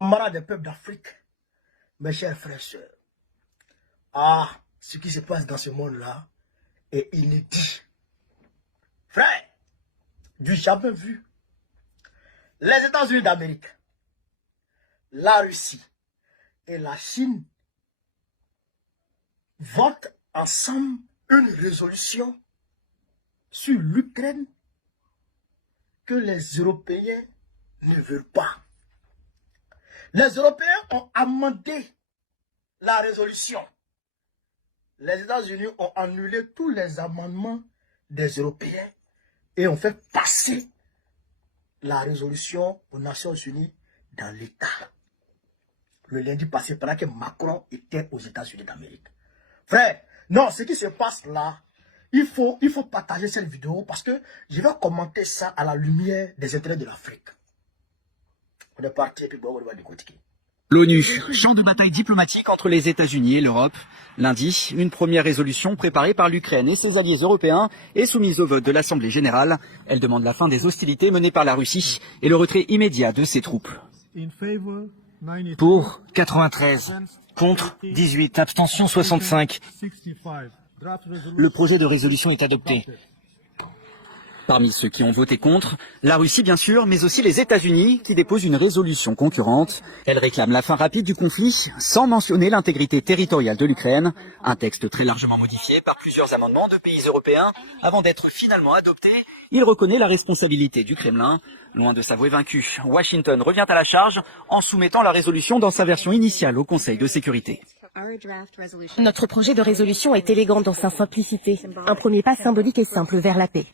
Camarades des peuples d'Afrique, mes chers frères et sœurs, ce qui se passe dans ce monde-là est inédit. Frère, du jamais vu. Les États-Unis d'Amérique, la Russie et la Chine votent ensemble une résolution sur l'Ukraine que les Européens ne veulent pas. Les Européens ont amendé la résolution. Les États-Unis ont annulé tous les amendements des Européens et ont fait passer la résolution aux Nations Unies dans l'État. Le lundi passé, pendant que Macron était aux États-Unis d'Amérique. Frère, non, ce qui se passe là, il faut partager cette vidéo parce que je vais commenter ça à la lumière des intérêts de l'Afrique. On est parti et puis bon, on va décortiquer. L'ONU, champ de bataille diplomatique entre les États-Unis et l'Europe. Lundi, une première résolution préparée par l'Ukraine et ses alliés européens est soumise au vote de l'Assemblée générale. Elle demande la fin des hostilités menées par la Russie et le retrait immédiat de ses troupes. Pour 93, contre 18, abstention 65. Le projet de résolution est adopté. Parmi ceux qui ont voté contre, la Russie bien sûr, mais aussi les États-Unis qui déposent une résolution concurrente. Elle réclame la fin rapide du conflit sans mentionner l'intégrité territoriale de l'Ukraine. Un texte très largement modifié par plusieurs amendements de pays européens avant d'être finalement adopté. Il reconnaît la responsabilité du Kremlin. Loin de s'avouer vaincu, Washington revient à la charge en soumettant la résolution dans sa version initiale au Conseil de sécurité. Notre projet de résolution est élégant dans sa simplicité. Un premier pas symbolique et simple vers la paix.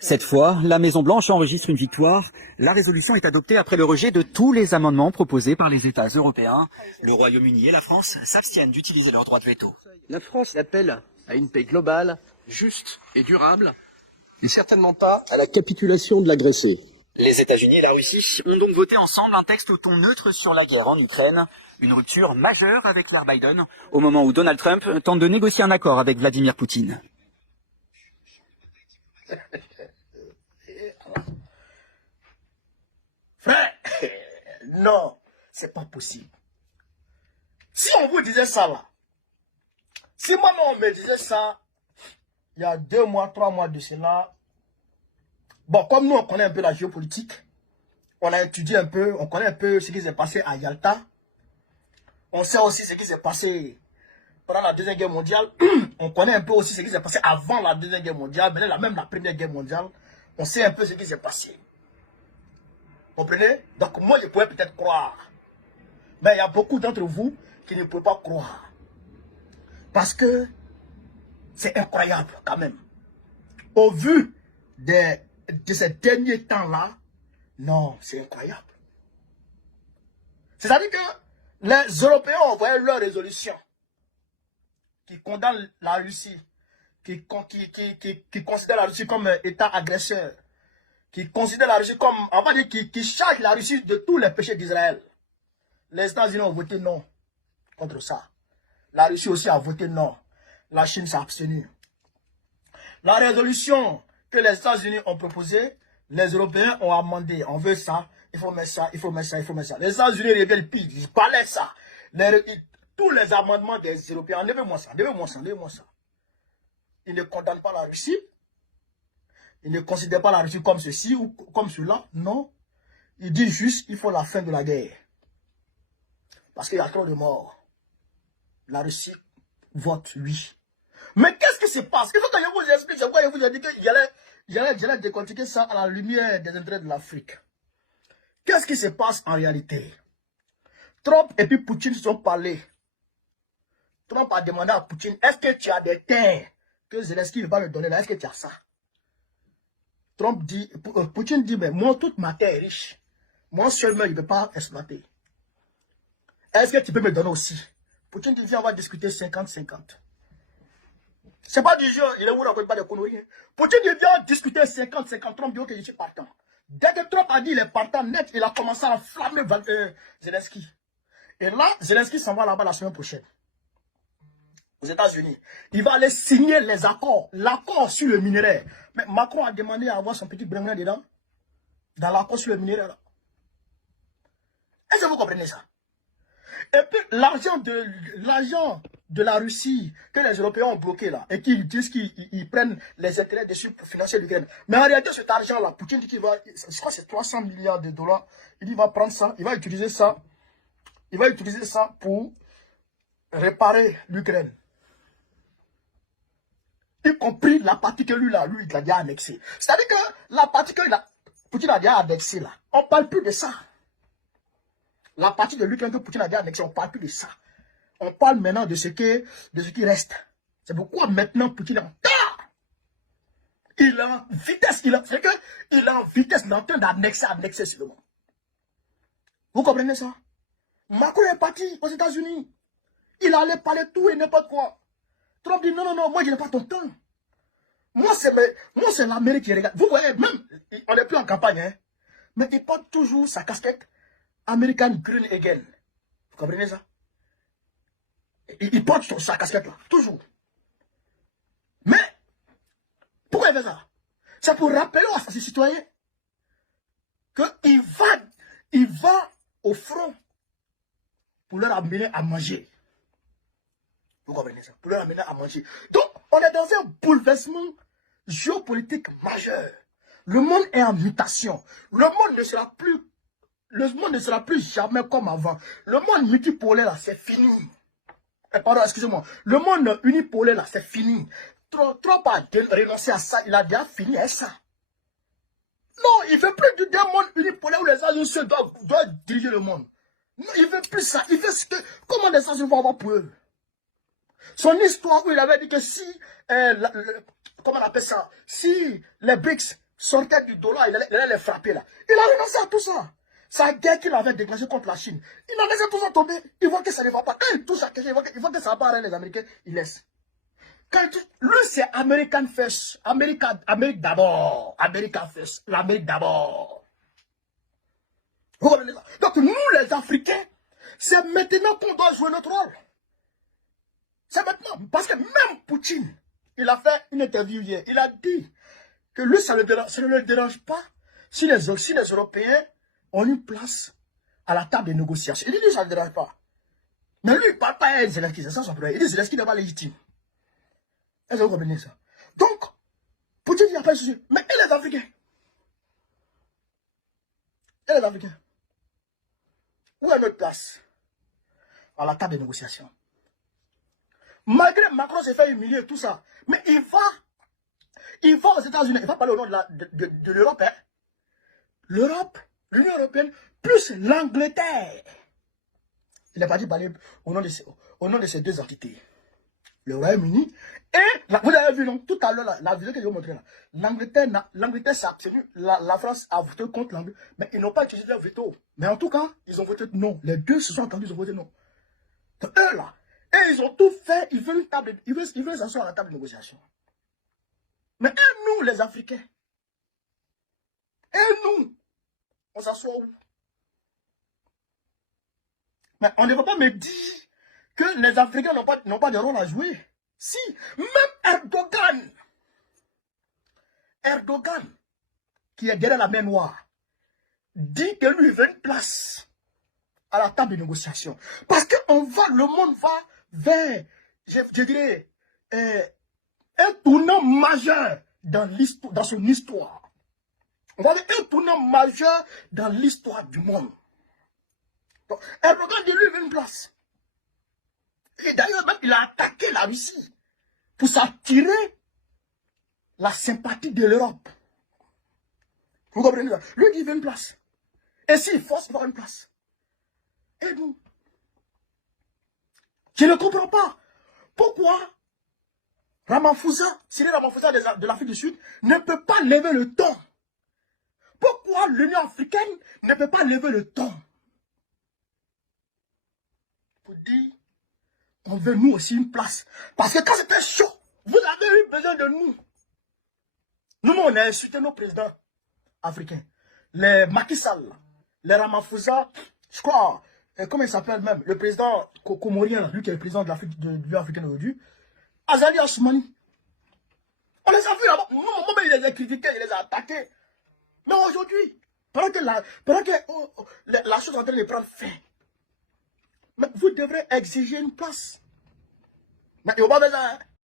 Cette fois, la Maison-Blanche enregistre une victoire. La résolution est adoptée après le rejet de tous les amendements proposés par les États européens. Le Royaume-Uni et la France s'abstiennent d'utiliser leur droit de veto. La France appelle à une paix globale, juste et durable, et certainement pas à la capitulation de l'agressé. Les États-Unis et la Russie ont donc voté ensemble un texte au ton neutre sur la guerre en Ukraine. Une rupture majeure avec l'ère Biden, au moment où Donald Trump tente de négocier un accord avec Vladimir Poutine. Frère, non, c'est pas possible. Si on vous disait ça là, si moi-même on me disait ça, il y a 2 mois, 3 mois de cela, bon, comme nous on connaît un peu la géopolitique, on a étudié un peu, on connaît un peu ce qui s'est passé à Yalta, on sait aussi ce qui s'est passé pendant la Deuxième Guerre mondiale, on connaît un peu aussi ce qui s'est passé avant la Deuxième Guerre mondiale, mais là, même la Première Guerre mondiale, on sait un peu ce qui s'est passé. Comprenez? Donc moi je pourrais peut-être croire. Mais il y a beaucoup d'entre vous qui ne peuvent pas croire. Parce que c'est incroyable quand même. Au vu de ces derniers temps-là, non, c'est incroyable. C'est-à-dire que les Européens ont envoyé leur résolution qui condamne la Russie, qui considère la Russie comme un État agresseur, qui considère la Russie comme, on va dire, qui charge la Russie de tous les péchés d'Israël. Les États-Unis ont voté non contre ça. La Russie aussi a voté non. La Chine s'est abstenue. La résolution que les États-Unis ont proposée, les Européens ont amendé. On veut ça, il faut mettre ça, il faut mettre ça, il faut mettre ça. Les États-Unis révèlent pire, ils parlaient ça. Tous les amendements des Européens, enlevez-moi ça, enlevez-moi ça, enlevez-moi ça. Ils ne condamnent pas la Russie. Ils ne considèrent pas la Russie comme ceci ou comme cela. Non. Ils disent juste qu'il faut la fin de la guerre. Parce qu'il y a trop de morts. La Russie vote oui. Mais qu'est-ce qui se passe? Il faut que je vous explique. C'est pourquoi je vous ai dit que j'allais décortiquer ça à la lumière des intérêts de l'Afrique. Qu'est-ce qui se passe en réalité? Trump et puis Poutine se sont parlé. Trump a demandé à Poutine, est-ce que tu as des terres que Zelensky va me donner là? Est-ce que tu as ça? Trump dit, Poutine dit, mais moi, toute ma terre est riche. Moi seulement, il ne peut pas exploiter. Est-ce que tu peux me donner aussi? Poutine dit, viens, on va discuter 50-50. C'est pas du jeu, il est où, on ne pas de conneries. Poutine dit, viens, discuter 50-50. Trump dit, ok, je suis partant. Dès que Trump a dit, il est partant net, il a commencé à enflammer Zelensky. Et là, Zelensky s'en va là-bas la semaine prochaine. Aux États-Unis. Il va aller signer les accords. L'accord sur le minerai. Mais Macron a demandé à avoir son petit bringuin dedans. Dans l'accord sur le minerai là. Est-ce que vous comprenez ça? Et puis l'argent de la Russie que les Européens ont bloqué là, et qu'ils disent qu'ils prennent les intérêts dessus pour financer l'Ukraine. Mais en réalité, cet argent-là, Poutine dit qu'il va, je crois que c'est 300 milliards de dollars, il dit qu'il va prendre ça, il va utiliser ça pour réparer l'Ukraine. Y compris la partie que lui, il a déjà annexée. C'est-à-dire que la partie que Poutine a déjà annexée là, on ne parle plus de ça. La partie de l'Ukraine que Poutine a déjà annexée, on ne parle plus de ça. On parle maintenant de ce qui reste. C'est pourquoi maintenant Poutine est en retard. Il est en vitesse, il est en vitesse, il est en train d'annexer sur le monde. Vous comprenez ça? Macron est parti aux États-Unis. Il allait parler tout et n'importe quoi. Trump dit non, moi je n'ai pas ton temps. Moi c'est l'Amérique qui regarde. Vous voyez, même, on n'est plus en campagne, hein, mais il porte toujours sa casquette American Green Again. Vous comprenez ça? Il porte sa casquette là, toujours. Mais, pourquoi il fait ça? C'est pour rappeler à ses citoyens qu'il va au front pour leur amener à manger. Vous comprenez ça? Pour leur amener à manger. Donc, on est dans un bouleversement géopolitique majeur. Le monde est en mutation. Le monde ne sera plus jamais comme avant. Le monde multipolaire là, c'est fini. Pardon, excusez-moi. Le monde unipolaire là, c'est fini. Trump a renoncé à ça. Il a déjà fini avec ça. Non, il ne veut plus d'un monde unipolaire où les États-Unis doivent diriger le monde. Non, il ne veut plus ça. Il veut ce que... Comment les États-Unis vont avoir pour eux? Son histoire où il avait dit que si... comment on appelle ça? Si les BRICS sortaient du dollar, il allait les frapper là. Il a renoncé à tout ça. Sa guerre qu'il avait déclenchée contre la Chine. Il a laissé tout ça tomber. Il voit que ça ne va pas. Quand il touche à quelque chose, il voit que ça ne va pas arrêter les Américains. Il laisse. Lui, c'est American First. Amérique d'abord. America First. L'Amérique d'abord. Vous comprenez ça? Donc, nous, les Africains, c'est maintenant qu'on doit jouer notre rôle. C'est maintenant. Parce que même Poutine, il a fait une interview hier. Il a dit que lui, ça ne le dérange pas si les Européens ont une place à la table des négociations. Il dit que ça ne le dérange pas. Mais lui, il ne parle pas à Zelensky, c'est ça son problème. Il dit que Zelensky n'est pas légitime. Est-ce que vous comprenez ça? Donc, Poutine n'a pas de souci. Mais et les Africains? Et les Africains? Où est notre place à la table des négociations? Malgré Macron s'est fait humilier tout ça. Mais il va aux États-Unis. Il va parler au nom de l'Europe. Hein? L'Europe, l'Union européenne, plus l'Angleterre. Il n'est pas dit parler au nom de ces deux entités. Le Royaume-Uni et, vous avez vu, non, tout à l'heure, la vidéo que je vais vous montrer là, l'Angleterre s'est abstenue, la France a voté contre l'Angleterre, mais ils n'ont pas utilisé leur veto. Mais en tout cas, ils ont voté non. Les deux se sont entendus, ils ont voté non. Donc, eux là, et ils ont tout fait, ils veulent s'asseoir à la table de négociation. Mais nous, les Africains, on s'assoit où? Mais on ne va pas me dire que les Africains n'ont pas de rôle à jouer. Si, même Erdogan, qui est derrière la main noire, dit que lui veut une place à la table de négociation. Parce que le monde va vers, je dirais, un tournant majeur dans son histoire. On va vers un tournant majeur dans l'histoire du monde. Donc, Erdogan dit lui veut une place. Et d'ailleurs, même, il a attaqué la Russie pour s'attirer la sympathie de l'Europe. Vous comprenez ça? Lui, il veut une place. Et s'il force, il va avoir une place. Et nous, je ne comprends pas pourquoi Cyril Ramaphosa de l'Afrique du Sud, ne peut pas lever le ton. Pourquoi l'Union africaine ne peut pas lever le ton pour dire on veut nous aussi une place. Parce que quand c'était chaud, vous avez eu besoin de nous. Nous, on a insulté nos présidents africains. Les Macky Sall, les Ramaphosa, je crois, comment il s'appelle même, le président comorien, lui qui est le président de l'Union africaine aujourd'hui, Azali Assoumani. On les a vus là-bas. Moi, il les a critiqués, il les a attaqués. Mais aujourd'hui, Pendant que la chose est en train de prendre fin. Mais vous devrez exiger une place. Mais il n'y a pas besoin.